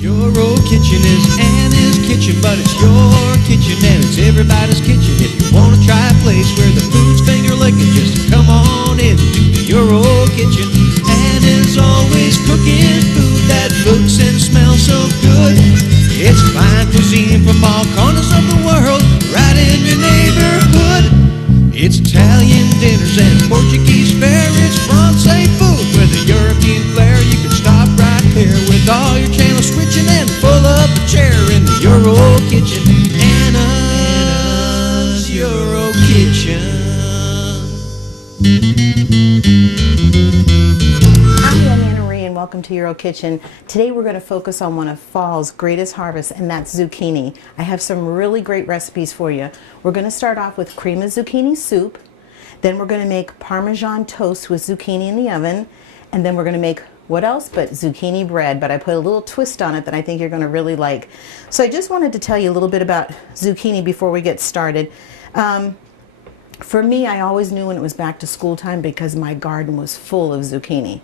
Your old kitchen is Anna's kitchen, but it's your kitchen and it's everybody's kitchen. If you want to try a place where the food's finger licking, just come on in to your old kitchen. Anna's always cooking food that looks and smells so good. It's fine cuisine from all corners of the world, right in your neighborhood. It's Italian dinners and Portuguese fare. It's Francais food with a European flair. You can stop right there with all your channels switching and pull up a chair in the Euro kitchen. Anna's Euro kitchen. I'm Anna Marie and welcome to Euro Kitchen. Today we're going to focus on one of fall's greatest harvests, and that's zucchini. I have some really great recipes for you. We're going to start off with cream of zucchini soup. Then we're going to make Parmesan toast with zucchini in the oven. And then we're going to make what else but zucchini bread, but I put a little twist on it that I think you're going to really like. So I just wanted to tell you a little bit about zucchini before we get started. For me, I always knew when it was back to school time because my garden was full of zucchini.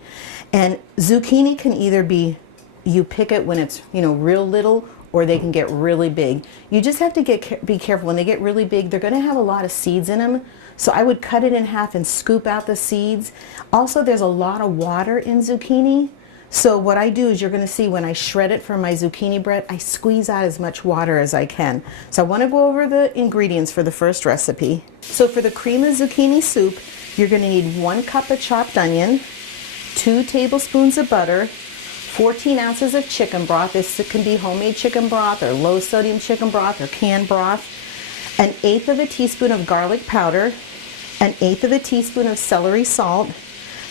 And zucchini can either be, you pick it when it's, real little, or they can get really big. You just have to be careful. When they get really big, they're going to have a lot of seeds in them. So I would cut it in half and scoop out the seeds. Also, there's a lot of water in zucchini. So what I do is, you're going to see when I shred it for my zucchini bread, I squeeze out as much water as I can. So I want to go over the ingredients for the first recipe. So for the cream of zucchini soup, you're going to need 1 cup of chopped onion, 2 tablespoons of butter, 14 ounces of chicken broth. This can be homemade chicken broth or low sodium chicken broth or canned broth, 1/8 of a teaspoon of garlic powder, 1/8 of a teaspoon of celery salt,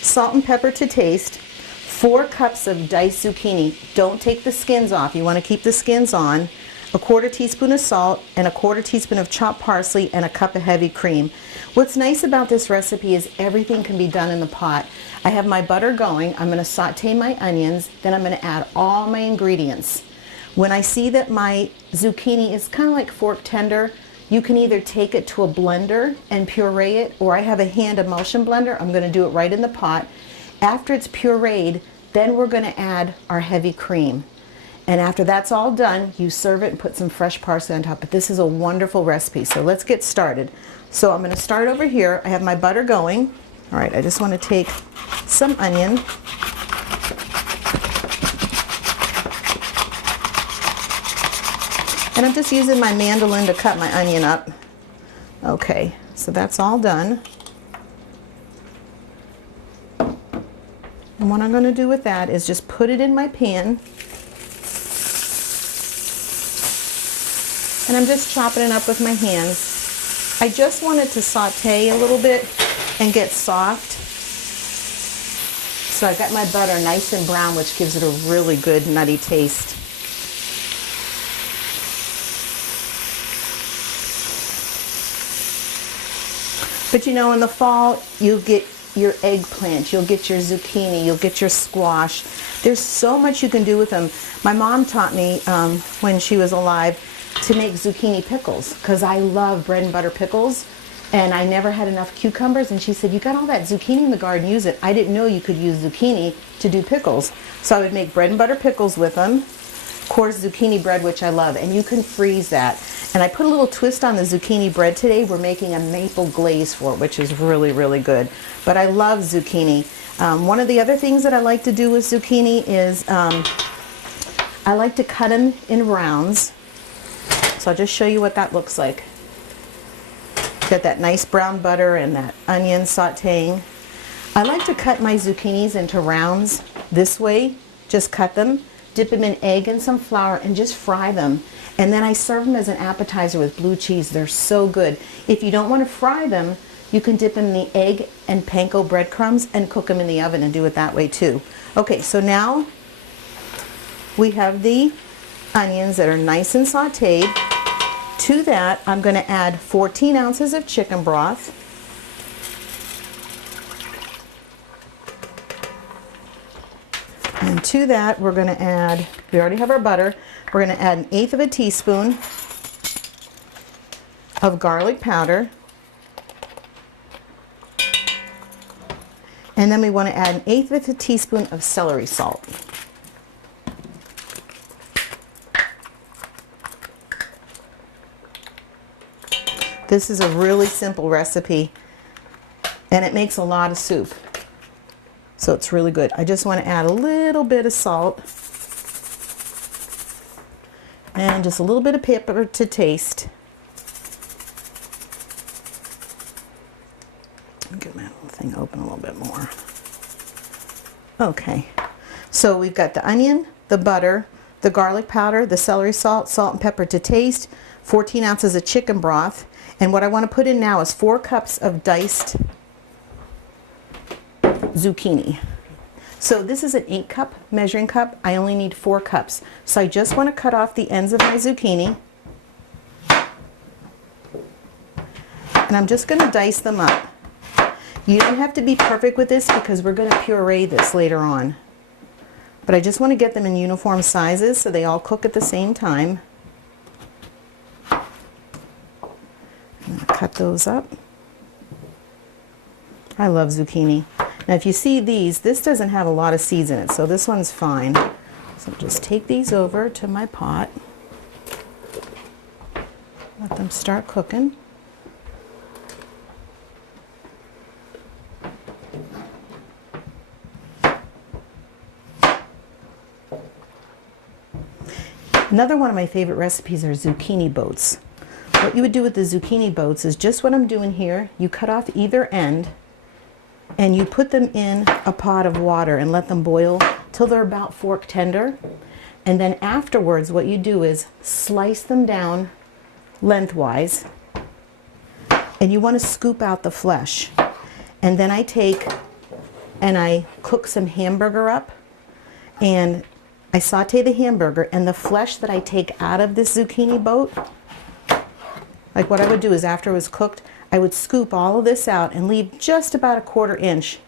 salt and pepper to taste, 4 cups of diced zucchini. Don't take the skins off. You want to keep the skins on. 1/4 teaspoon of salt and 1/4 teaspoon of chopped parsley and a cup of heavy cream. What's nice about this recipe is everything can be done in the pot. I have my butter going. I'm going to saute my onions. Then I'm going to add all my ingredients. When I see that my zucchini is kind of like fork tender, you can either take it to a blender and puree it, or I have a hand emulsion blender. I'm going to do it right in the pot. After it's pureed, then we're going to add our heavy cream. And after that's all done, you serve it and put some fresh parsley on top. But this is a wonderful recipe, so let's get started. So I'm going to start over here. I have my butter going. All right, I just want to take some onion. And I'm just using my mandolin to cut my onion up. Okay, so that's all done. And what I'm going to do with that is just put it in my pan. And I'm just chopping it up with my hands. I just want it to saute a little bit and get soft. So I've got my butter nice and brown, which gives it a really good nutty taste. But in the fall, you'll get your eggplant, you'll get your zucchini, you'll get your squash. There's so much you can do with them. My mom taught me when she was alive to make zucchini pickles, because I love bread and butter pickles, and I never had enough cucumbers, and she said, you got all that zucchini in the garden, use it. I didn't know you could use zucchini to do pickles. So I would make bread and butter pickles with them. Of course, zucchini bread, which I love, and you can freeze that. And I put a little twist on the zucchini bread today. We're making a maple glaze for it, which is really, really good. But I love zucchini. One of the other things that I like to do with zucchini is I like to cut them in rounds. So I'll just show you what that looks like. Got that nice brown butter and that onion sauteing. I like to cut my zucchinis into rounds this way. Just cut them, dip them in egg and some flour, and just fry them. And then I serve them as an appetizer with blue cheese. They're so good. If you don't want to fry them, you can dip them in the egg and panko breadcrumbs and cook them in the oven and do it that way too. Okay, so now we have the onions that are nice and sauteed. To that, I'm going to add 14 ounces of chicken broth. And to that, we're going to add, we already have our butter, we're going to add 1/8 of a teaspoon of garlic powder. And then we want to add 1/8 of a teaspoon of celery salt. This is a really simple recipe and it makes a lot of soup. So it's really good. I just want to add a little bit of salt and just a little bit of pepper to taste. Get my little thing open a little bit more. Okay, so we've got the onion, the butter, the garlic powder, the celery salt, salt and pepper to taste, 14 ounces of chicken broth, and what I want to put in now is 4 cups of diced zucchini. So this is an 8-cup measuring cup. I only need 4 cups. So I just want to cut off the ends of my zucchini. And I'm just going to dice them up. You don't have to be perfect with this because we're going to puree this later on. But I just want to get them in uniform sizes so they all cook at the same time. I'm going to cut those up. I love zucchini. Now if you see these, this doesn't have a lot of seeds in it, so this one's fine. So just take these over to my pot. Let them start cooking. Another one of my favorite recipes are zucchini boats. What you would do with the zucchini boats is just what I'm doing here. You cut off either end and you put them in a pot of water and let them boil till they're about fork tender. And then afterwards what you do is slice them down lengthwise and you want to scoop out the flesh. And then I take and I cook some hamburger up and I saute the hamburger, and the flesh that I take out of this zucchini boat, like what I would do is after it was cooked, I would scoop all of this out and leave just about a 1/4 inch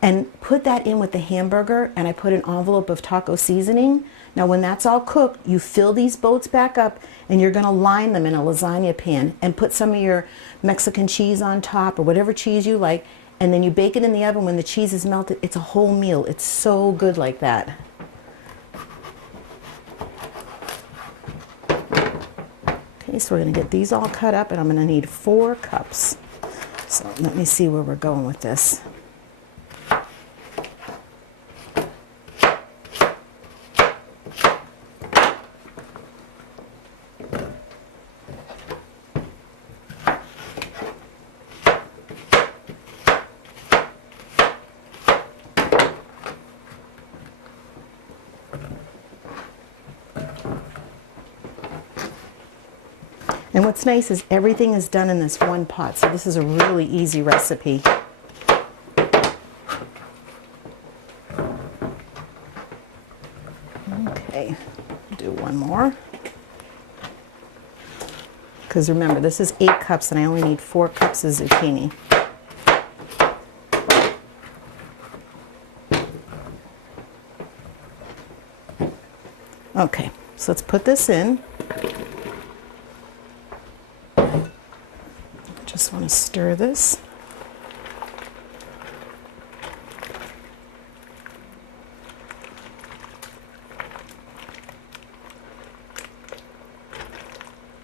and put that in with the hamburger, and I put an envelope of taco seasoning. Now when that's all cooked, you fill these boats back up and you're going to line them in a lasagna pan and put some of your Mexican cheese on top or whatever cheese you like, and then you bake it in the oven. When the cheese is melted, it's a whole meal. It's so good like that. Okay, so we're going to get these all cut up and I'm going to need 4 cups. So let me see where we're going with this. And what's nice is everything is done in this one pot, so this is a really easy recipe. Okay, do one more. Because remember, this is 8 cups and I only need 4 cups of zucchini. Okay, so let's put this in. Just want to stir this.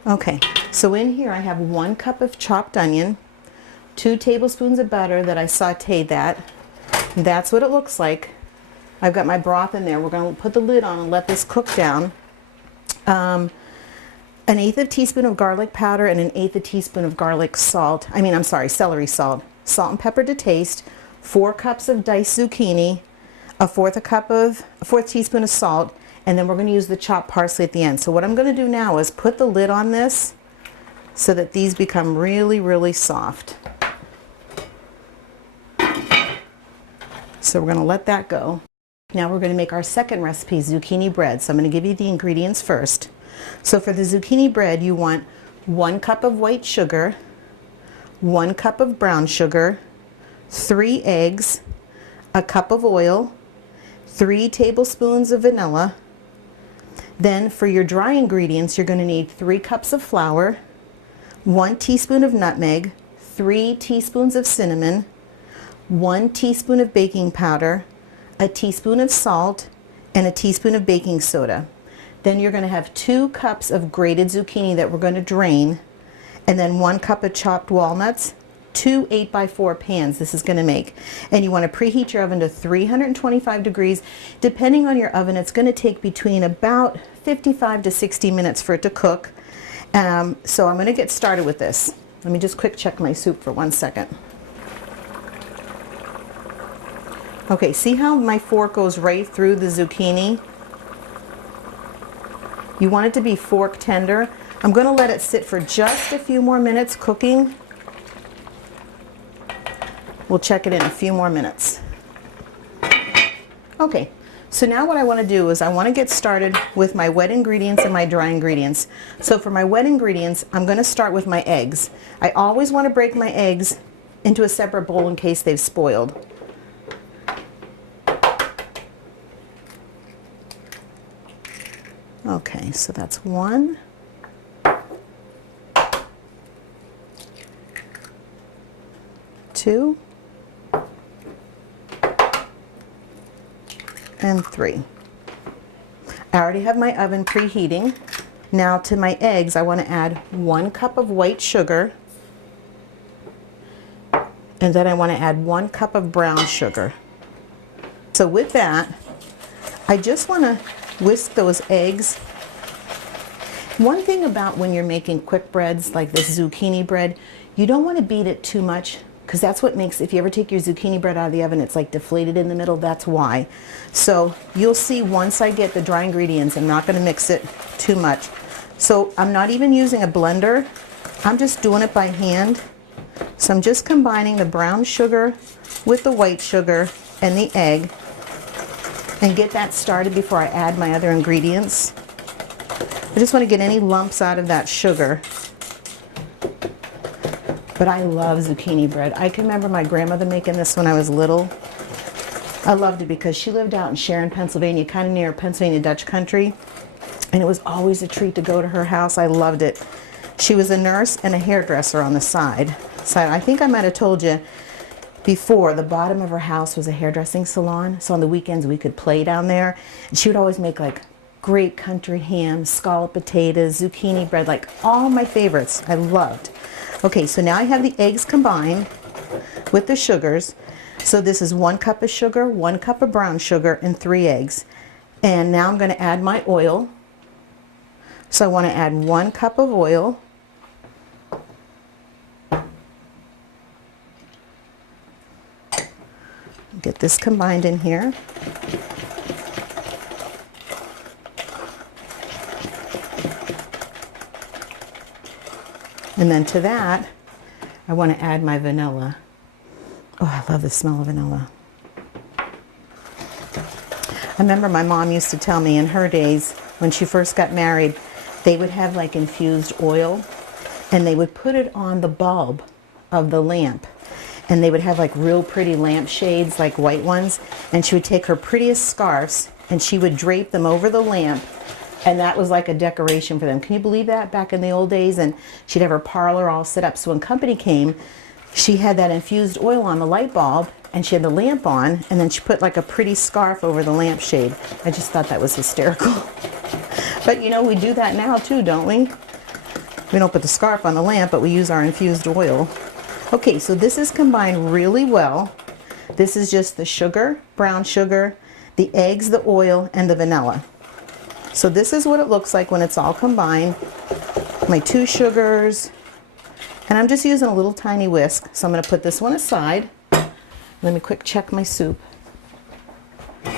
Okay, so in here I have 1 cup of chopped onion, 2 tablespoons of butter that I sauteed that. That's what it looks like. I've got my broth in there. We're going to put the lid on and let this cook down. 1/8 teaspoon of garlic powder and 1/8 teaspoon of garlic salt. Celery salt. Salt and pepper to taste. 4 cups of diced zucchini. A fourth teaspoon of salt. And then we're going to use the chopped parsley at the end. So what I'm going to do now is put the lid on this so that these become really, really soft. So we're going to let that go. Now we're going to make our second recipe, zucchini bread. So I'm going to give you the ingredients first. So for the zucchini bread, you want 1 cup of white sugar, 1 cup of brown sugar, 3 eggs, a cup of oil, 3 tablespoons of vanilla. Then for your dry ingredients, you're going to need 3 cups of flour, 1 teaspoon of nutmeg, 3 teaspoons of cinnamon, 1 teaspoon of baking powder, a teaspoon of salt, and a teaspoon of baking soda. Then you're going to have 2 cups of grated zucchini that we're going to drain, and then 1 cup of chopped walnuts, 2 8x4 pans this is going to make. And you want to preheat your oven to 325 degrees. Depending on your oven, it's going to take between about 55 to 60 minutes for it to cook. So I'm going to get started with this. Let me just quick check my soup for 1 second. Okay, see how my fork goes right through the zucchini? You want it to be fork tender. I'm going to let it sit for just a few more minutes cooking. We'll check it in a few more minutes. Okay, so now what I want to do is I want to get started with my wet ingredients and my dry ingredients. So for my wet ingredients, I'm going to start with my eggs. I always want to break my eggs into a separate bowl in case they've spoiled. Okay, so that's 1. 2. And 3. I already have my oven preheating. Now to my eggs, I want to add 1 cup of white sugar. And then I want to add 1 cup of brown sugar. So with that, I just want to whisk those eggs. One thing about when you're making quick breads like this zucchini bread, you don't want to beat it too much, because that's what makes, if you ever take your zucchini bread out of the oven, it's like deflated in the middle. That's why. So you'll see once I get the dry ingredients, I'm not going to mix it too much. So I'm not even using a blender. I'm just doing it by hand. So I'm just combining the brown sugar with the white sugar and the egg, and get that started before I add my other ingredients. I just want to get any lumps out of that sugar. But I love zucchini bread. I can remember my grandmother making this when I was little. I loved it because she lived out in Sharon, Pennsylvania, kind of near Pennsylvania Dutch country. And it was always a treat to go to her house. I loved it. She was a nurse and a hairdresser on the side. So I think I might have told you before, the bottom of her house was a hairdressing salon. So on the weekends we could play down there. And she would always make like great country ham, scalloped potatoes, zucchini bread, like all my favorites I loved. Okay, so now I have the eggs combined with the sugars. So this is 1 cup of sugar, 1 cup of brown sugar, and 3 eggs. And now I'm going to add my oil. So I want to add 1 cup of oil. Get this combined in here. And then to that, I want to add my vanilla. Oh, I love the smell of vanilla. I remember my mom used to tell me in her days, when she first got married, they would have like infused oil, and they would put it on the bulb of the lamp. And they would have like real pretty lamp shades, like white ones. And she would take her prettiest scarves and she would drape them over the lamp. And that was like a decoration for them. Can you believe that back in the old days? And she'd have her parlor all set up. So when company came, she had that infused oil on the light bulb and she had the lamp on, and then she put like a pretty scarf over the lampshade. I just thought that was hysterical. But you know, we do that now too, don't we? We don't put the scarf on the lamp, but we use our infused oil. Okay, so this is combined really well. This is just the sugar, brown sugar, the eggs, the oil, and the vanilla. So this is what it looks like when it's all combined. My 2 sugars, and I'm just using a little tiny whisk. So I'm going to put this one aside. Let me quick check my soup. All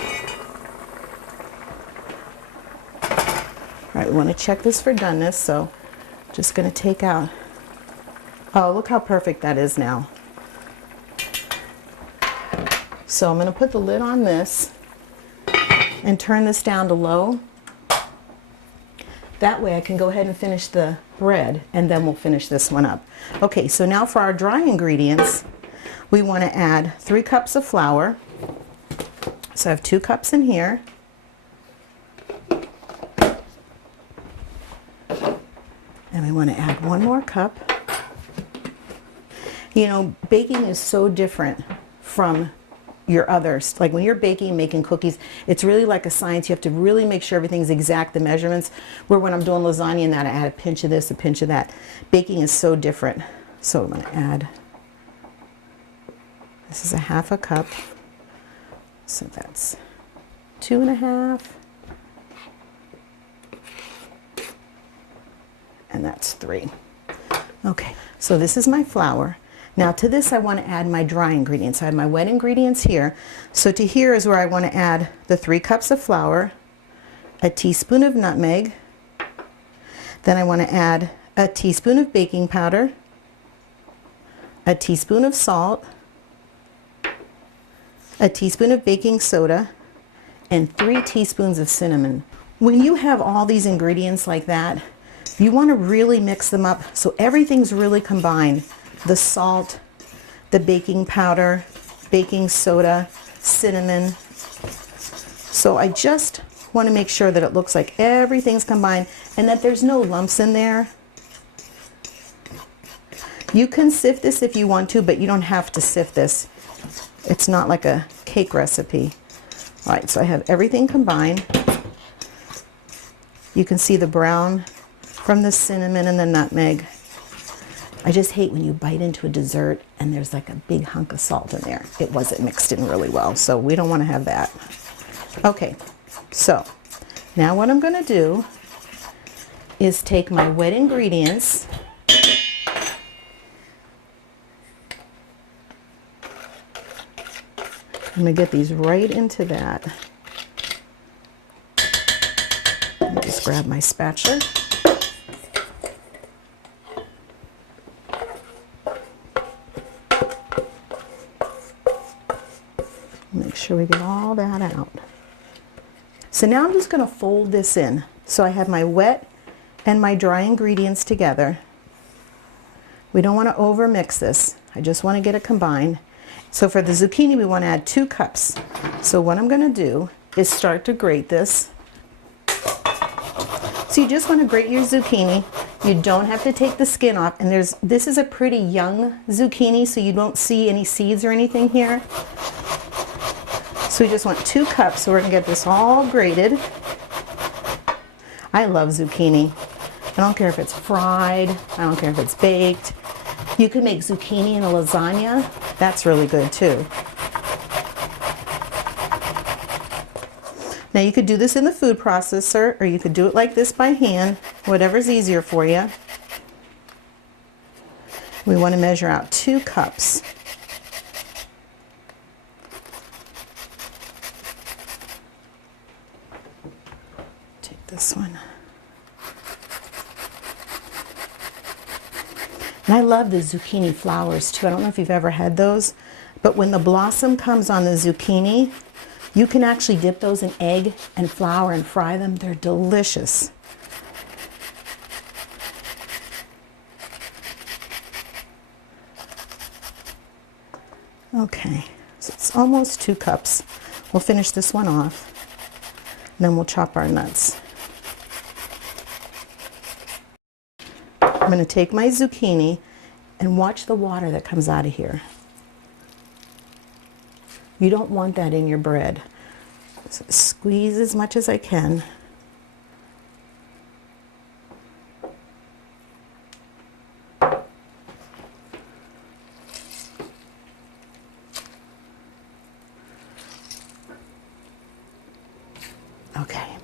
right, we want to check this for doneness, so I'm just going to take out. Oh, look how perfect that is now. So I'm going to put the lid on this and turn this down to low. That way I can go ahead and finish the bread, and then we'll finish this one up. Okay, so now for our dry ingredients, we want to add 3 cups of flour. So I have 2 cups in here. And we want to add 1 more cup. You know, baking is so different from your others. Like when you're baking, making cookies, it's really like a science. You have to really make sure everything's exact, the measurements. Where when I'm doing lasagna and that, I add a pinch of this, a pinch of that. Baking is so different. So I'm going to add, this is a 1/2 cup. So that's 2 1/2. And that's 3. Okay, so this is my flour. Now to this I want to add my dry ingredients. I have my wet ingredients here. So to here is where I want to add the 3 cups of flour, a teaspoon of nutmeg, then I want to add a teaspoon of baking powder, a teaspoon of salt, a teaspoon of baking soda, and 3 teaspoons of cinnamon. When you have all these ingredients like that, you want to really mix them up so everything's really combined. The salt, the baking powder, baking soda, cinnamon. So I just want to make sure that it looks like everything's combined and that there's no lumps in there. You can sift this if you want to, but you don't have to sift this. It's not like a cake recipe. All right, so I have everything combined. You can see the brown from the cinnamon and the nutmeg. I just hate when you bite into a dessert and there's like a big hunk of salt in there. It wasn't mixed in really well, so we don't want to have that. Okay, so now what I'm going to do is take my wet ingredients I'm going to get these right into that. Let me just grab my spatula. Make sure we get all that out. So now I'm just going to fold this in. So I have my wet and my dry ingredients together. We don't want to over mix this. I just want to get it combined. So for the zucchini, we want to add 2 cups. So what I'm going to do is start to grate this. So you just want to grate your zucchini. You don't have to take the skin off. And this is a pretty young zucchini, so you don't see any seeds or anything here. So we just want 2 cups. So we're going to get this all grated. I love zucchini. I don't care if it's fried. I don't care if it's baked. You can make zucchini in a lasagna. That's really good too. Now you could do this in the food processor, or you could do it like this by hand, whatever's easier for you. We want to measure out 2 cups. Take this one. And I love the zucchini flowers too. I don't know if you've ever had those, but when the blossom comes on the zucchini, you can actually dip those in egg and flour and fry them. They're delicious. Okay, so it's almost 2 cups. We'll finish this one off, and then we'll chop our nuts. I'm going to take my zucchini and watch the water that comes out of here. You don't want that in your bread. So squeeze as much as I can. Okay.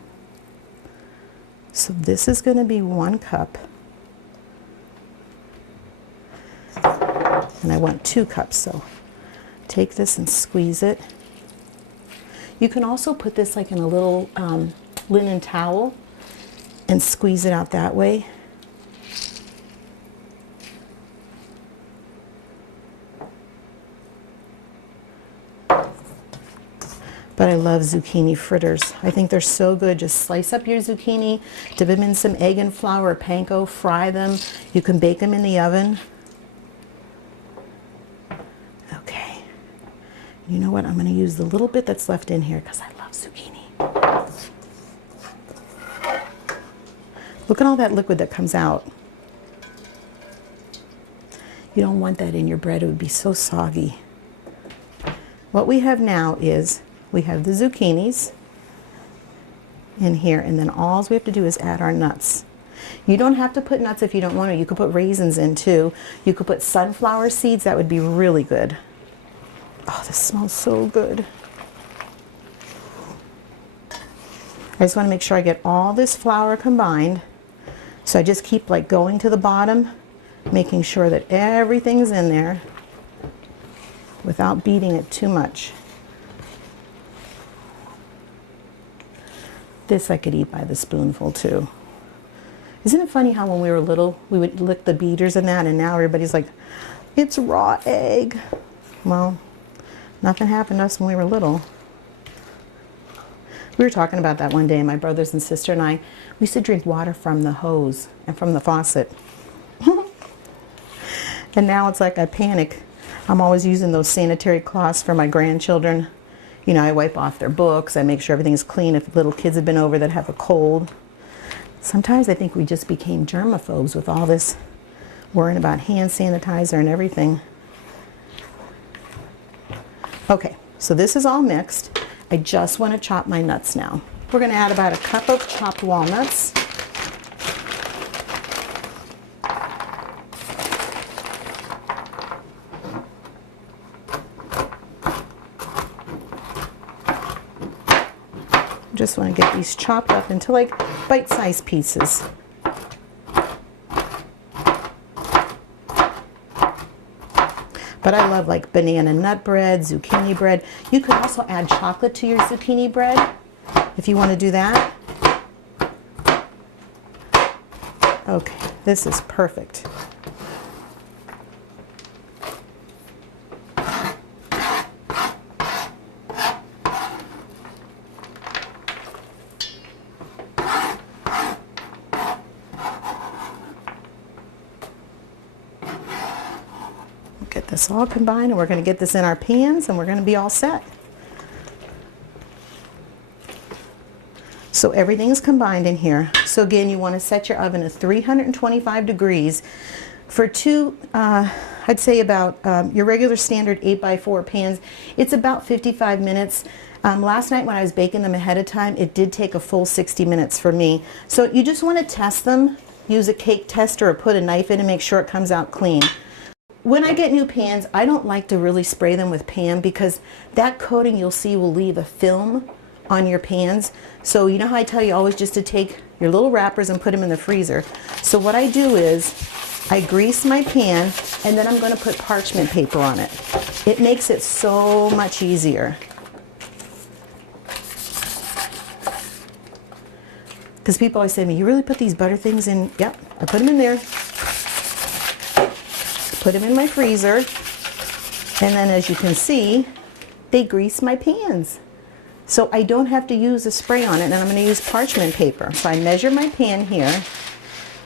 So this is going to be 1 cup. And I want 2 cups, so take this and squeeze it. You can also put this like in a little linen towel and squeeze it out that way. But I love zucchini fritters. I think they're so good. Just slice up your zucchini, dip them in some egg and flour or panko, fry them. You can bake them in the oven. Okay. You know what? I'm going to use the little bit that's left in here because I love zucchini. Look at all that liquid that comes out. You don't want that in your bread. It would be so soggy. what we have now is we have the zucchinis in here, and then all we have to do is add our nuts. You don't have to put nuts if you don't want to. You could put raisins in too. You could put sunflower seeds. That would be really good. Oh, this smells so good. I just want to make sure I get all this flour combined. So I just keep like going to the bottom, making sure that everything's in there without beating it too much. This I could eat by the spoonful too. Isn't it funny how when we were little, we would lick the beaters and that, and now everybody's like, it's raw egg. Well, nothing happened to us when we were little. We were talking about that one day, my brothers and sister and I. We used to drink water from the hose and from the faucet. And now it's like I panic. I'm always using those sanitary cloths for my grandchildren. You know, I wipe off their books. I make sure everything's clean if little kids have been over that have a cold. Sometimes I think we just became germaphobes with all this worrying about hand sanitizer and everything. Okay, so this is all mixed. I just want to chop my nuts now. We're going to add about a cup of chopped walnuts. Just want to get these chopped up into like bite-sized pieces. But I love like banana nut bread, zucchini bread. You could also add chocolate to your zucchini bread if you want to do that. Okay, this is perfect. Get this all combined, and we're going to get this in our pans, and we're going to be all set. So everything's combined in here. So again, you want to set your oven to 325 degrees for I'd say about your regular standard 8x4 pans. It's about 55 minutes. Last night when I was baking them ahead of time, it did take a full 60 minutes for me. So you just want to test them. Use a cake tester or put a knife in and make sure it comes out clean. When I get new pans, I don't like to really spray them with Pam because that coating you'll see will leave a film on your pans. So you know how I tell you always just to take your little wrappers and put them in the freezer. So what I do is I grease my pan and then I'm going to put parchment paper on it. It makes it so much easier. Because people always say to me, you really put these butter things in? Yep, I put them in there. Put them in my freezer, and then as you can see, they grease my pans. So I don't have to use a spray on it, and I'm going to use parchment paper. So I measure my pan here,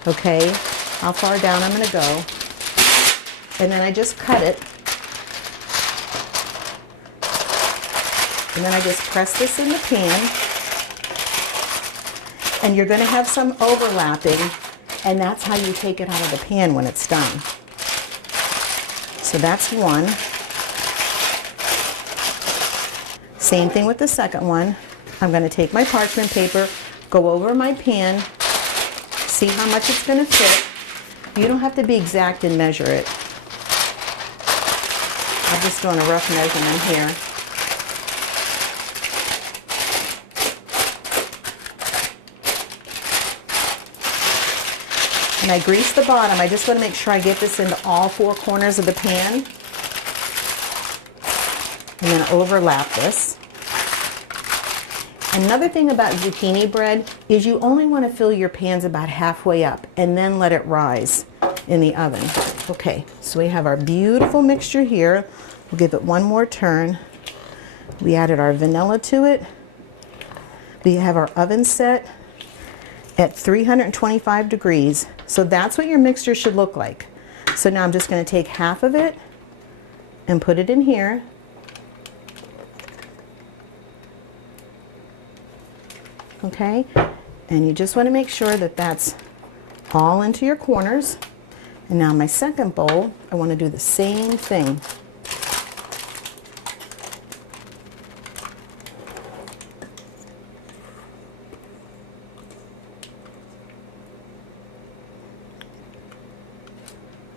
okay, how far down I'm going to go, and then I just cut it, and then I just press this in the pan, and you're going to have some overlapping, and that's how you take it out of the pan when it's done. So that's one. Same thing with the second one. I'm going to take my parchment paper, go over my pan, see how much it's going to fit. You don't have to be exact and measure it. I'm just doing a rough measurement here. And I grease the bottom. I just want to make sure I get this into all four corners of the pan. And then overlap this. Another thing about zucchini bread is you only want to fill your pans about halfway up and then let it rise in the oven. Okay, so we have our beautiful mixture here. We'll give it one more turn. We added our vanilla to it. We have our oven set at 325 degrees. So that's what your mixture should look like. So now I'm just going to take half of it and put it in here. Okay, and you just want to make sure that that's all into your corners. And now my second bowl, I want to do the same thing.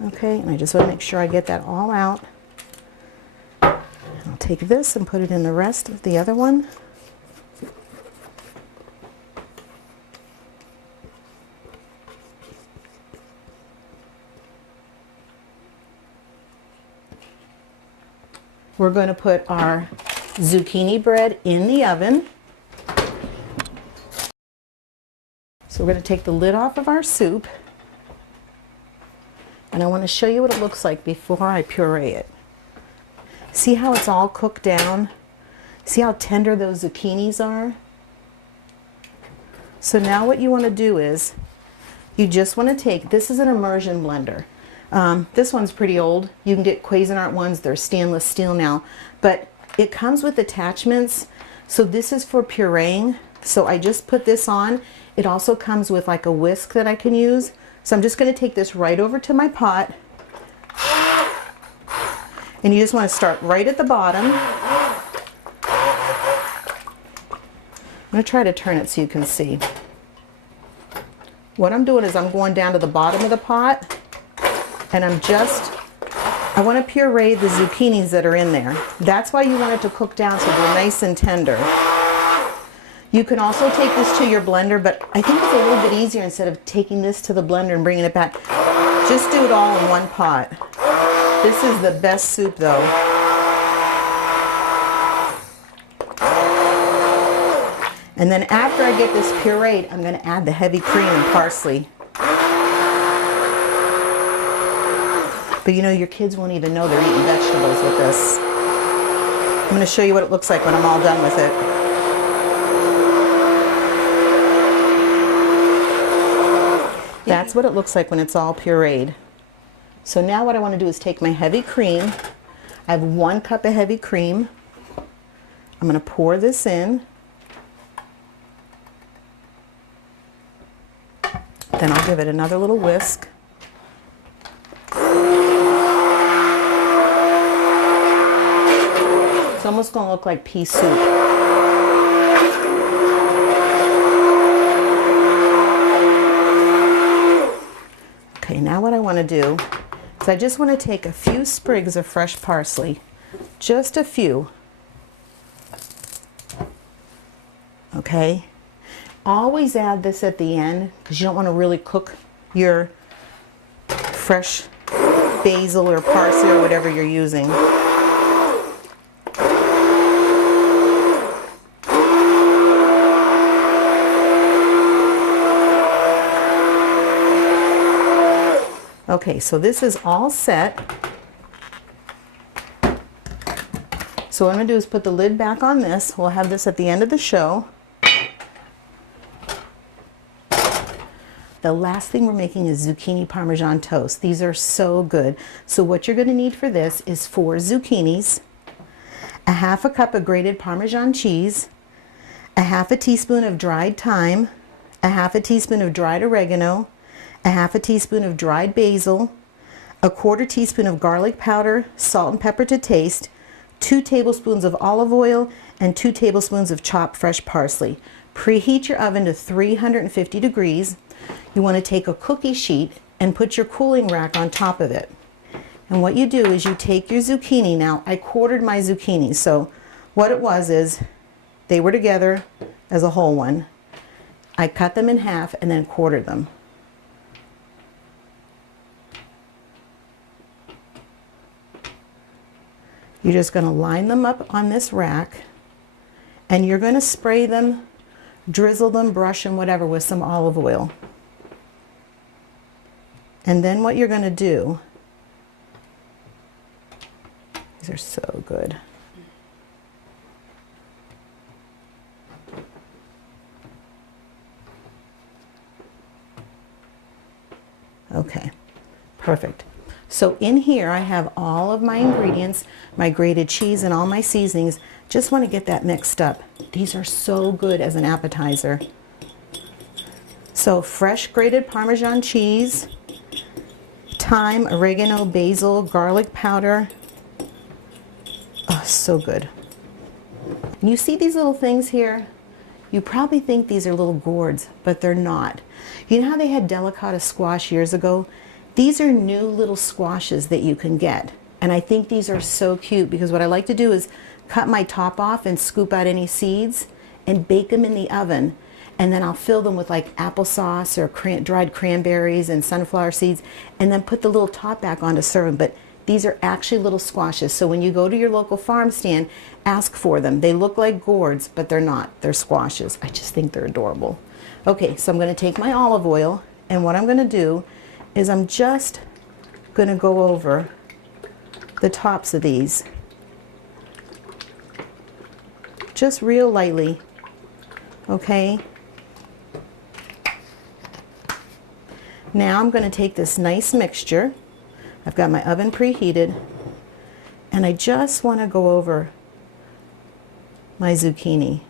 Okay, and I just want to make sure I get that all out. I'll take this and put it in the rest of the other one. We're going to put our zucchini bread in the oven. So we're going to take the lid off of our soup, and I want to show you what it looks like before I puree it. See how it's all cooked down? See how tender those zucchinis are? So now what you want to do is, you just want to take, this is an immersion blender. This one's pretty old. You can get Cuisinart ones, they're stainless steel now, but it comes with attachments. So this is for pureeing. So I just put this on. It also comes with like a whisk that I can use. So I'm just going to take this right over to my pot. And you just want to start right at the bottom. I'm going to try to turn it so you can see. What I'm doing is I'm going down to the bottom of the pot, and I want to puree the zucchinis that are in there. That's why you want it to cook down so they're nice and tender. You can also take this to your blender, but I think it's a little bit easier instead of taking this to the blender and bringing it back. Just do it all in one pot. This is the best soup though. And then after I get this pureed, I'm going to add the heavy cream and parsley. But you know, your kids won't even know they're eating vegetables with this. I'm going to show you what it looks like when I'm all done with it. That's what it looks like when it's all pureed. So now what I want to do is take my heavy cream. I have 1 cup of heavy cream. I'm going to pour this in. Then I'll give it another little whisk. It's almost going to look like pea soup. Okay, now what I want to do is I just want to take a few sprigs of fresh parsley. Just a few. Okay? Always add this at the end because you don't want to really cook your fresh basil or parsley or whatever you're using. Okay, so this is all set. So what I'm going to do is put the lid back on this. We'll have this at the end of the show. The last thing we're making is zucchini Parmesan toast. These are so good. So what you're going to need for this is 4 zucchinis, a 1/2 cup of grated Parmesan cheese, a 1/2 teaspoon of dried thyme, a 1/2 teaspoon of dried oregano, a 1/2 teaspoon of dried basil, a 1/4 teaspoon of garlic powder, salt and pepper to taste, 2 tablespoons of olive oil, and 2 tablespoons of chopped fresh parsley. Preheat your oven to 350 degrees. You want to take a cookie sheet and put your cooling rack on top of it. And what you do is you take your zucchini. Now, I quartered my zucchini, so what it was is they were together as a whole one. I cut them in half and then quartered them. You're just going to line them up on this rack, and you're going to spray them, drizzle them, brush them, whatever, with some olive oil. And then what you're going to do, these are so good. Okay, perfect. So in here I have all of my ingredients, my grated cheese and all my seasonings. Just want to get that mixed up. These are so good as an appetizer. So fresh grated Parmesan cheese, thyme, oregano, basil, garlic powder. Oh, so good. And you see these little things here? You probably think these are little gourds, but they're not. You know how they had delicata squash years ago? These are new little squashes that you can get. And I think these are so cute because what I like to do is cut my top off and scoop out any seeds and bake them in the oven. And then I'll fill them with like applesauce or dried cranberries and sunflower seeds, and then put the little top back on to serve them. But these are actually little squashes. So when you go to your local farm stand, ask for them. They look like gourds, but they're not. They're squashes. I just think they're adorable. Okay, so I'm going to take my olive oil, and what I'm going to do is I'm just going to go over the tops of these. Just real lightly. Okay? Now I'm going to take this nice mixture. I've got my oven preheated, and I just want to go over my zucchini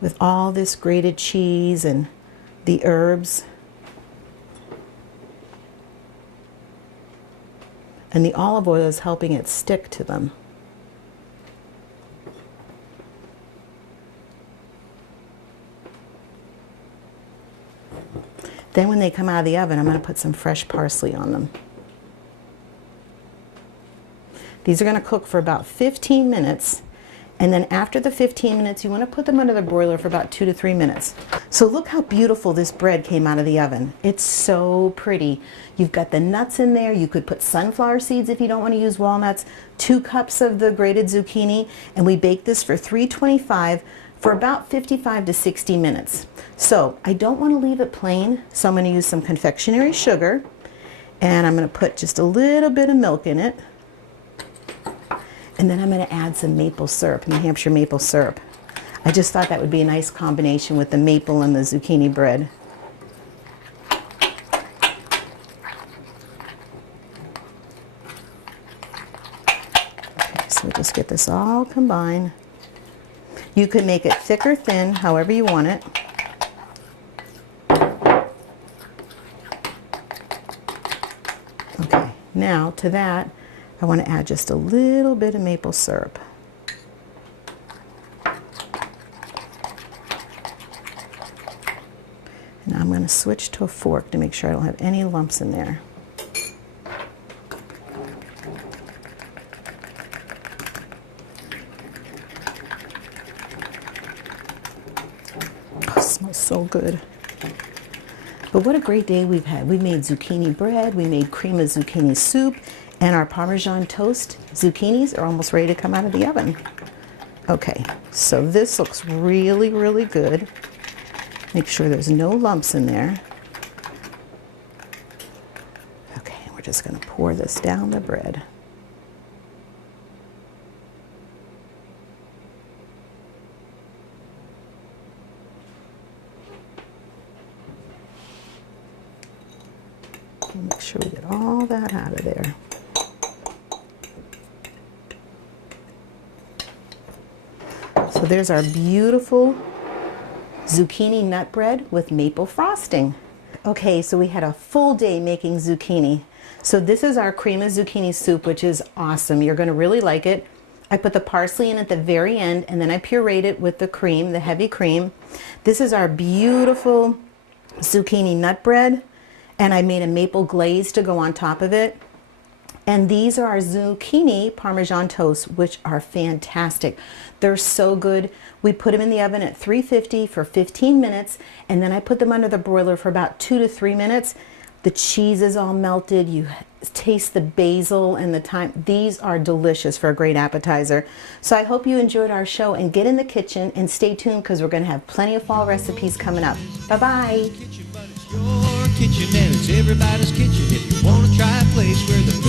with all this grated cheese and the herbs. And the olive oil is helping it stick to them. Then when they come out of the oven, I'm going to put some fresh parsley on them. These are going to cook for about 15 minutes. And then after the 15 minutes, you want to put them under the broiler for about 2 to 3 minutes. So look how beautiful this bread came out of the oven. It's so pretty. You've got the nuts in there. You could put sunflower seeds if you don't want to use walnuts. 2 cups of the grated zucchini. And we bake this for 325 for about 55 to 60 minutes. So I don't want to leave it plain, so I'm going to use some confectionery sugar, and I'm going to put just a little bit of milk in it, and then I'm going to add some maple syrup, New Hampshire maple syrup. I just thought that would be a nice combination with the maple and the zucchini bread. Okay, so we'll just get this all combined. You can make it thick or thin, however you want it. Okay, now to that, I want to add just a little bit of maple syrup. Now I'm going to switch to a fork to make sure I don't have any lumps in there. Oh, it smells so good. But what a great day we've had. We made zucchini bread, we made cream of zucchini soup, and our Parmesan toast zucchinis are almost ready to come out of the oven. Okay, so this looks really, really good. Make sure there's no lumps in there. Okay, we're just going to pour this down the bread. Make sure we get all that out of there. So there's our beautiful zucchini nut bread with maple frosting. Okay, so we had a full day making zucchini. So this is our cream of zucchini soup, which is awesome. You're going to really like it. I put the parsley in at the very end, and then I pureed it with the cream, the heavy cream. This is our beautiful zucchini nut bread, and I made a maple glaze to go on top of it. And these are our zucchini Parmesan toast, which are fantastic. They're so good. We put them in the oven at 350 for 15 minutes, and then I put them under the broiler for about 2 to 3 minutes. The cheese is all melted. You taste the basil and the thyme. These are delicious for a great appetizer. So I hope you enjoyed our show, and get in the kitchen and stay tuned because we're going to have plenty of fall recipes coming up. Bye-bye. Kitchen, but it's your kitchen and it's everybody's kitchen. If you want to try a place where the